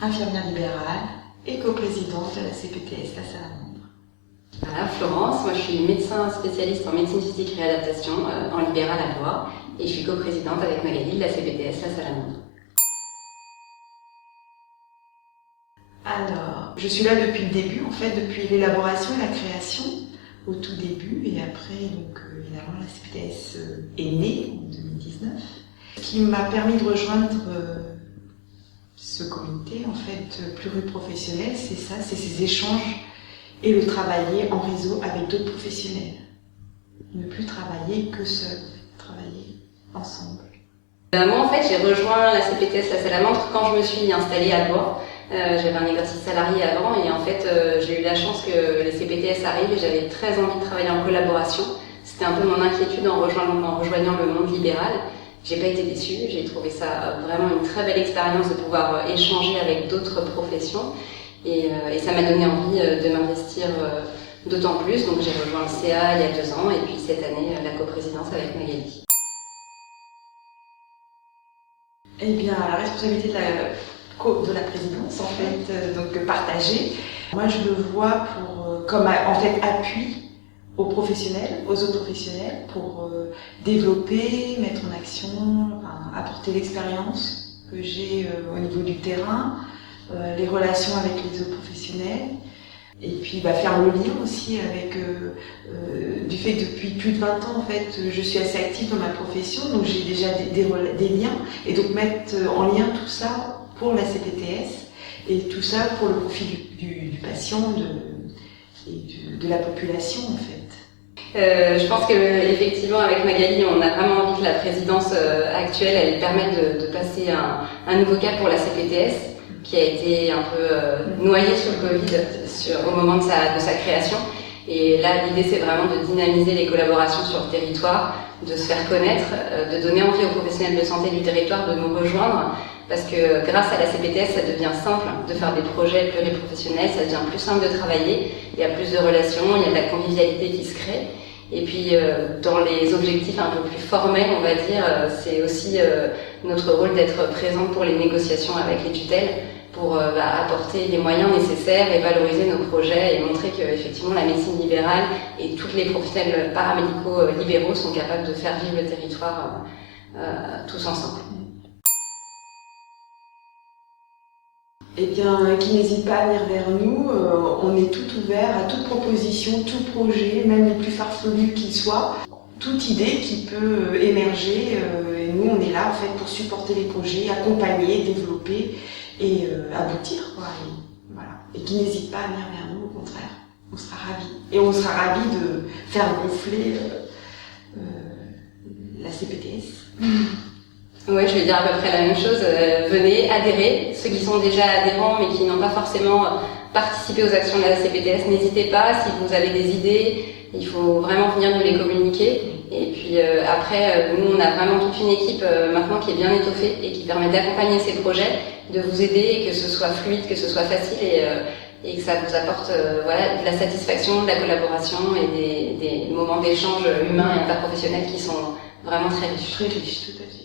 infirmière libérale et coprésidente de la CPTS La Salamandre. Voilà, Florence, moi je suis médecin spécialiste en médecine physique et réadaptation en libéral à Blois et je suis coprésidente avec Magali de la CPTS La Salamandre. Alors, je suis là depuis le début, en fait, depuis l'élaboration et la création, au tout début, et après, donc, évidemment, la CPTS est née en 2019. Ce qui m'a permis de rejoindre ce comité, en fait, pluriprofessionnel, c'est ça, c'est ces échanges et le travailler en réseau avec d'autres professionnels. Ne plus travailler que seul, travailler ensemble. Moi, en fait, j'ai rejoint la CPTS La Salamandre quand je me suis installée à Blois. J'avais un exercice salarié avant et en fait j'ai eu la chance que les CPTS arrivent et j'avais très envie de travailler en collaboration. C'était un peu mon inquiétude en rejoignant le monde libéral. J'ai pas été déçue, j'ai trouvé ça vraiment une très belle expérience de pouvoir échanger avec d'autres professions et ça m'a donné envie de m'investir d'autant plus. Donc j'ai rejoint le CA il y a 2 ans et puis cette année la coprésidence avec Magali. Eh bien, la responsabilité de la présidence, en fait, donc partagée. Moi, je le vois comme en fait appui aux professionnels, aux autres professionnels, pour développer, mettre en action, enfin, apporter l'expérience que j'ai au niveau du terrain, les relations avec les autres professionnels, et puis faire le lien aussi avec du fait que depuis plus de 20 ans en fait je suis assez active dans ma profession, donc j'ai déjà des liens, et donc mettre en lien tout ça pour la CPTS et tout ça pour le profit du patient et de la population en fait. Je pense qu'effectivement avec Magali on a vraiment envie que la présidence actuelle elle permette de passer un nouveau cap pour la CPTS qui a été un peu noyée sur le Covid au moment de sa création. Et là, l'idée, c'est vraiment de dynamiser les collaborations sur le territoire, de se faire connaître, de donner envie aux professionnels de santé du territoire de nous rejoindre, parce que grâce à la CPTS, ça devient simple de faire des projets pluriprofessionnels, ça devient plus simple de travailler, il y a plus de relations, il y a de la convivialité qui se crée. Et puis, dans les objectifs un peu plus formels, on va dire, c'est aussi notre rôle d'être présent pour les négociations avec les tutelles, pour apporter les moyens nécessaires et valoriser nos projets et montrer qu'effectivement la médecine libérale et tous les professionnels paramédicaux libéraux sont capables de faire vivre le territoire tous ensemble. Eh bien, qui n'hésite pas à venir vers nous, on est tout ouvert à toute proposition, tout projet, même les plus farfelus qu'ils soient, toute idée qui peut émerger, et nous on est là en fait pour supporter les projets, accompagner, développer et aboutir quoi. Et, voilà. Et qui n'hésite pas à venir vers nous, au contraire, on sera ravis. Et on sera ravis de faire gonfler la CPTS. Oui, je vais dire à peu près la même chose. Venez, adhérez. Ceux qui sont déjà adhérents mais qui n'ont pas forcément participé aux actions de la CPTS, n'hésitez pas. Si vous avez des idées, il faut vraiment venir nous les communiquer. Et puis après, nous, on a vraiment toute une équipe maintenant qui est bien étoffée et qui permet d'accompagner ces projets, de vous aider et que ce soit fluide, que ce soit facile et que ça vous apporte voilà, de la satisfaction, de la collaboration et des moments d'échange humains et interprofessionnels qui sont vraiment très riches. Très riches, tout à fait.